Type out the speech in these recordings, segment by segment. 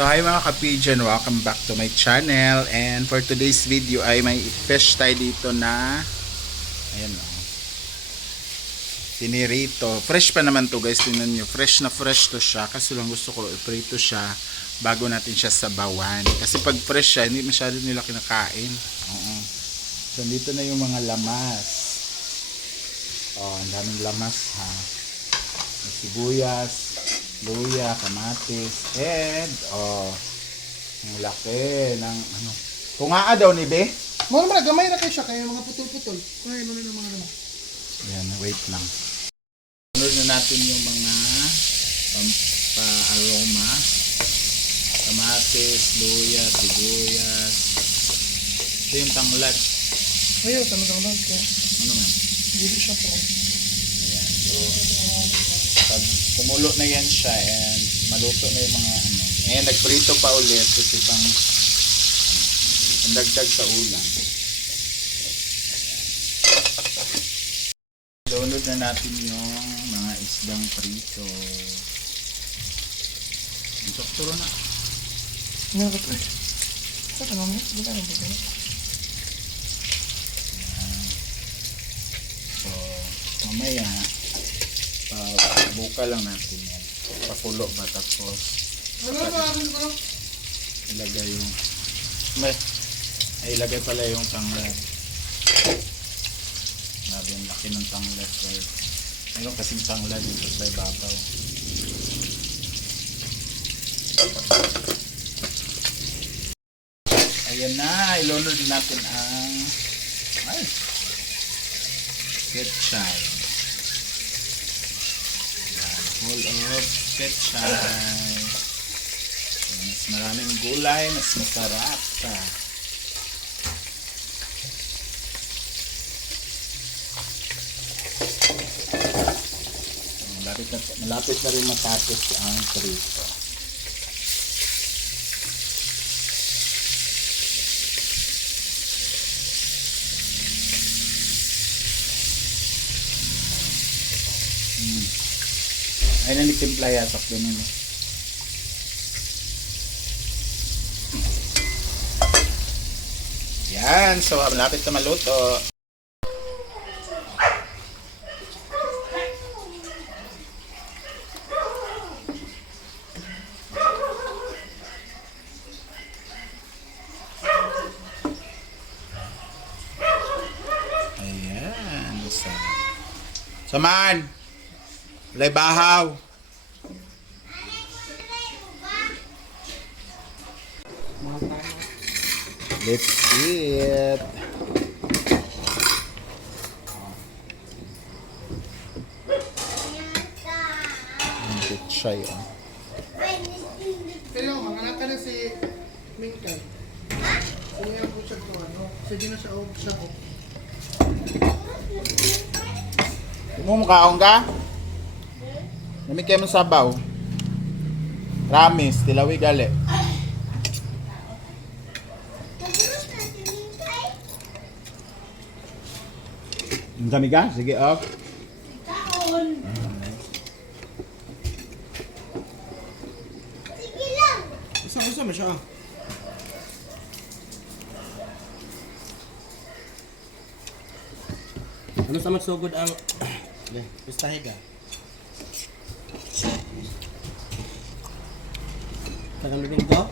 So hi mga ka-pigeon, welcome back to my channel. And for today's video ay may fish tayo dito na ayan o, pinirito. Fresh pa naman to guys, tingnan nyo. Fresh na fresh to siya. Kasi lang gusto ko iprito siya bago natin siya sabawan. Kasi pag fresh siya, hindi masyado nila kinakain. Oo. So dito na yung mga lamas. Oh, ang daming lamas ha. May sibuyas, luya, kamatis, and ang laki ng ano. Tungaa daw ni Be. Mo naman gamay ra kay siya kay mga putol-putol. Kuhay mo na ng mga naman. Ayan, wait lang. Sunod na natin yung mga pa-aroma. Kamatis, luya, sibuyas. Ito yung tanglad. Ayaw, tanong lang ko. Ano man? Dili siya po. Ayan, so pag kumulo na yan siya and maluto na yung mga ano. Ayan, nagprito pa ulit kasi pang dagdag sa ulam. Download na natin yung mga isdang prito. Instrukturo na. Ano ba ito? Sa tanong mo? Di ba ba? So, mamaya buka lang natin yan. Pakulo ba tapos ilagay yung ilagay pala yung tanglad. Grabe ang laki ng tanglad guys. Mayroon kasing tanglad dito sa ibabaw. Ayan na, ilunod natin ang ketchup. Full of ketchup. Mas maraming gulay, mas masarap ka. Malapit na rin matapos ang prito. Ay na nitimpla yasak din yun. Yan, so malapit na maluto. Ayan, saman! Walay bahaw. Let's eat. Ang pichay oh. Pero mga nata na si Mingkay. Kuya po siya ko ano. Sige na siya og siya ko. Mumukhaon ka? Nami kayo mong sabaw. Ramis, tilawi gali. Ang dami ka? Sige, off. Kaon. Sige lang. Isa mo siya. Ano sa magsugod ang pistahiga? Tagang libing ko?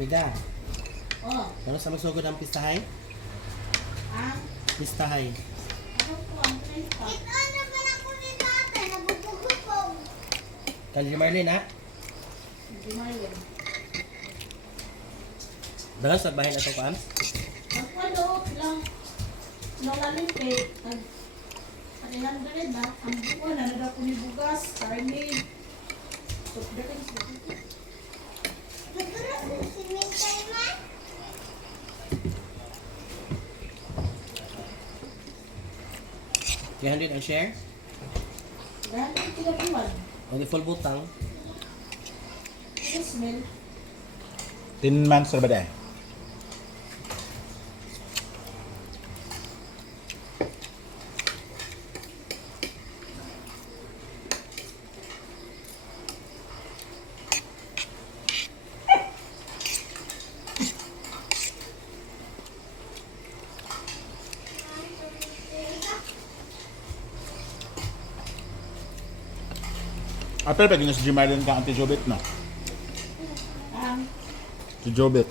Miga, Oh, ano sa magsugod ang pistahay? ang Pistahay. ano po ang presta? Ito ano ba na ko ni tatay? Nabubugot po. Kali Marlene ha? Hindi mayon. Dalas sa bahay na ito paan? Nagpalo lang. Nalalimpe. Kanilang ganit na. Ang buwan na nagako ni bugas. Karne. Dagan sa dito. Nagkaroon si Mintay man? 300 ang share? Dahil ang kinabuhan. O di full butang? Smell. 10 months na ba dahil? Apel pag si Jimarlin ka Auntie Jobit no? Ang Si Jobit.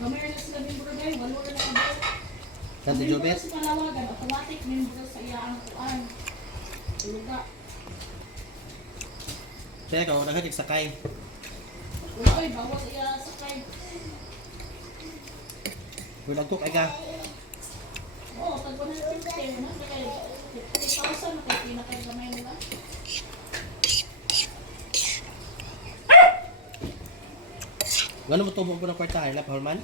gamay na sila membro dahil walo na lang daw. Kanti Jobet. Sa palawagan, automatic membro sa iyang kuan. Luga. Kaya ikaw, nagkakik-sakay. Wala ay bawas iya sakay. Kung nagtuk ay ka. Oo, tag 150 na kay 50,000 na kay pinakagamay nila. Gano'n mo tubog po ng kwartahan na, Paulman?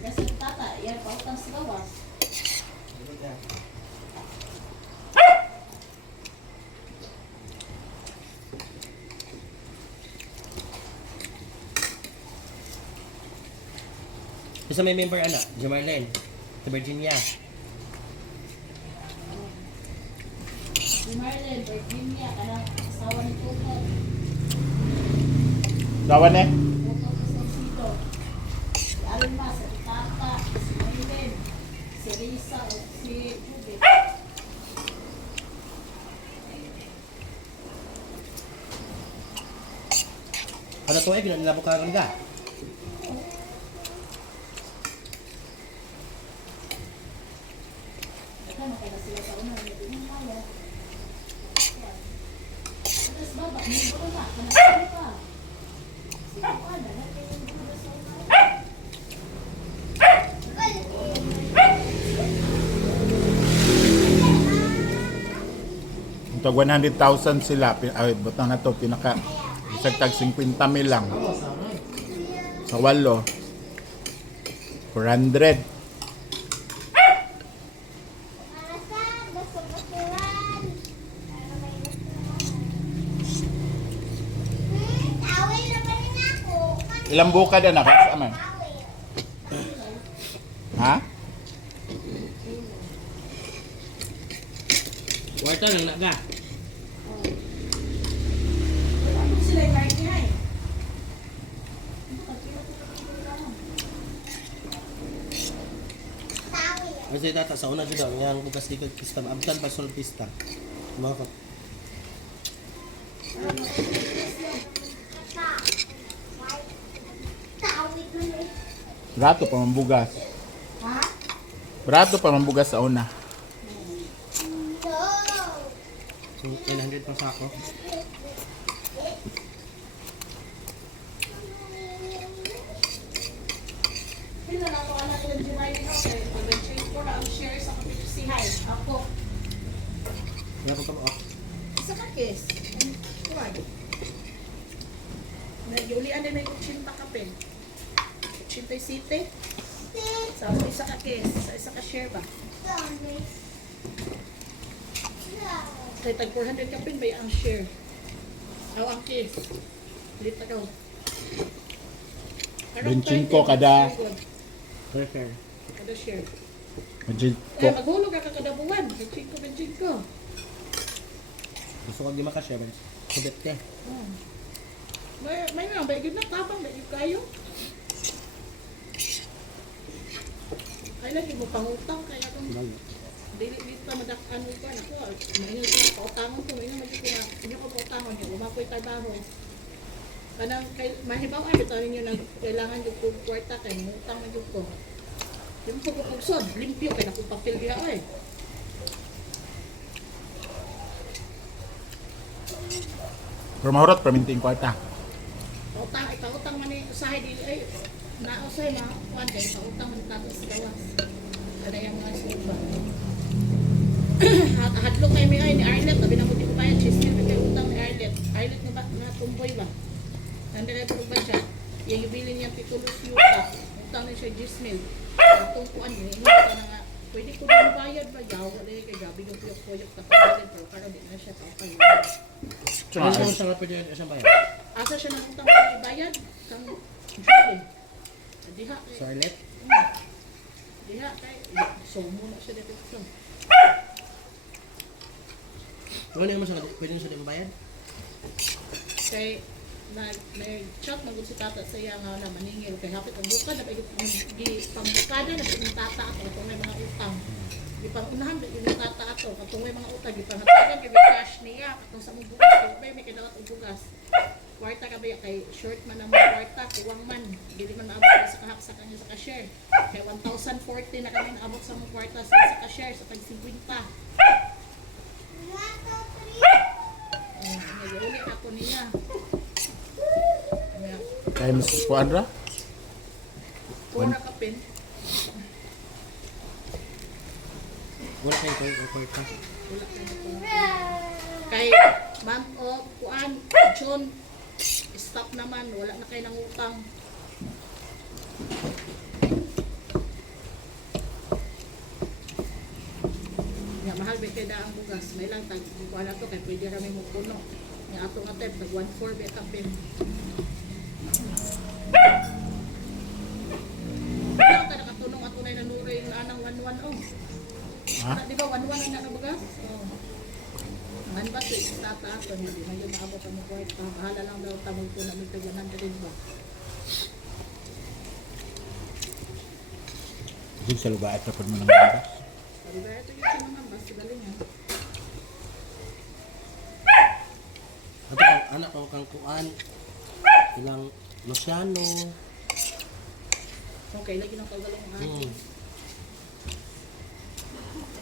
Kasi tata, yan pautang sa gawas. Isa may member anak, Jamarlene. Sa Virginia. Si Marlene, Virginia, kanang asawa ni Tukot. Dawan eh. Tukot sa Sito. Si Alma, si Tata, si Marlene, si Risa, o si Judith. Ano to eh, ginanilabok ka ron ka. Ano kaya sila sa una, hindi mo kaya. Tapos baba, may bulo na, kanang pa. Si Kuan, natin yung bulo sa una. Tag 100,000 sila. Ay, butang na to. Pinaka, isang tag 50 mil lang. Sa walo. 400. Ilang bukad na ka? Aman. Ha? Kwarta lang na ka. Ano sila yung right niya eh? Kasi tata, sa una dyan daw, yung bukas di pista, abtan pa sol pista. Mga ka. Brato pa mambugas. Ha? Brato pa mambugas sa una. 900 pang sako. Pila na ako anak ilang July ni Jose. Pag-change ko na ang share sa kapitisihay. Ako. Kaya ko ka Isa ka kes. Kuwan. Nag-iulian din may 80 kapin. 80 city. Sa isa ka kes. Sa isa ka share ba? Kaya tag 400 kapin ba ang share? Aw ang kes. Ulit na daw. 25 kada. Fair. Kada share. Majid Kaya ko. maghulog ka kada buwan. 25. Gusto ko di makashare ba? Kubit ka. May mga bagay na tapang bagay kayo. Ay lagi mo pangutang kaya kung dili dito madakan mo ba ako. Maingon ko pautangon ko, maingon ko na inyo ko pautangon niyo, umakoy trabaho. Kanang kay mahibaw ay bitaw ninyo nang kailangan yung kwarta kay utang na jud ko. Yung pagpugsod, limpyo kay nakong papel diha ay. Pero mahurot, perminting kwarta. Utang man ni usahay dili ay nausay na kuan kay utang man tato sa gawas. Kada yung mga suba. Hadlok kay may ay ni Arlet, tabi na mo di ko bayad chismis kay utang ni Arlet. Arlet nga ba nga tumboy ba? Nandun ay pag ba siya? Yung ibilin niya pitulos yuta. Utang na siya 10,000. Atong kuan ni ino ka na nga. Pwede ko din bayad ba? Yawa na kay gabi yung puyok-puyok tapos pero karon di na siya papayo. Ano mo siya nga pwede siyang bayan? Asa siya nang utang kay bayad? Kang Julie. Diha kay Sa Arlet? diha kay so muna siya dito so. Ano mo siya pwede siya di bayad? Kay nag-chat magud si tata sa iya nga na maningil kay hapit ang bukad na gi pambukada na sa tata ato kung may mga utang. Di pang unahan yung tata ato katong may mga utang gi panghatagan kay cash niya bugas. Kwarta ka ba kay short man ang mga kwarta, kuwang man. Dili man maabot sa kahak sa kanya sa cashier. Kay 1,040 na kami naabot sa mga kwarta sa cashier sa tag 50. Nag-ulit ako niya. Times quadra? Pura ka pin. Wala kayo kwarta. Wala ka na pura. Kay month of kuan, June, stop naman. Wala na kayo ng utang. Nga, mahal ba kayo ang bugas? May lang tag, kuha na to, kaya pwede kami mo puno. Nga ato nga tag, 1,400 ba kapin. Wala ka nakatunong ato na yung nanuray yung anang 1,1 oh. Ha? Di ba 1,1 ang nakabugas? Oo. Ang ba ito, istata ato, hindi na yung maabot ang mga kwarta. Bahala lang daw tamog po na may tagyanan ka rin ba? Dito sa lugar at tapos mo ng bugas. Sabi ba, ito yung siya naman, basta galing ha. Ato kang anak ko kang kuan. Ilang Luciano. Okay, lagi ng kagalong ha.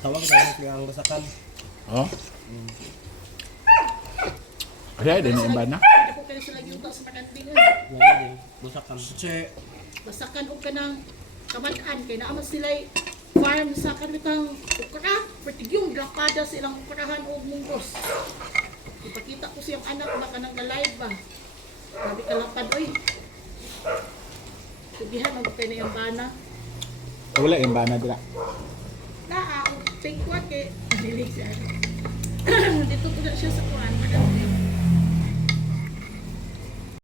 Tawag na siya ang basakan. Oh? Kaya din yung bana? Hindi po kayo sila yuta sa makandingan. Yan din. Basakan. Basakan o ka ng kabataan, kaya naaman sila'y farm sa kanitang ukra. Pertigyong grapada silang ukrahan o munggos. Ipakita ko siyang anak baka nang live ba. Sabi ka lapad, oy. Sabihan, magkay na yung bana. Wala yung bana dila. Naa, take what kay dilig siya. Dito ko na siya sa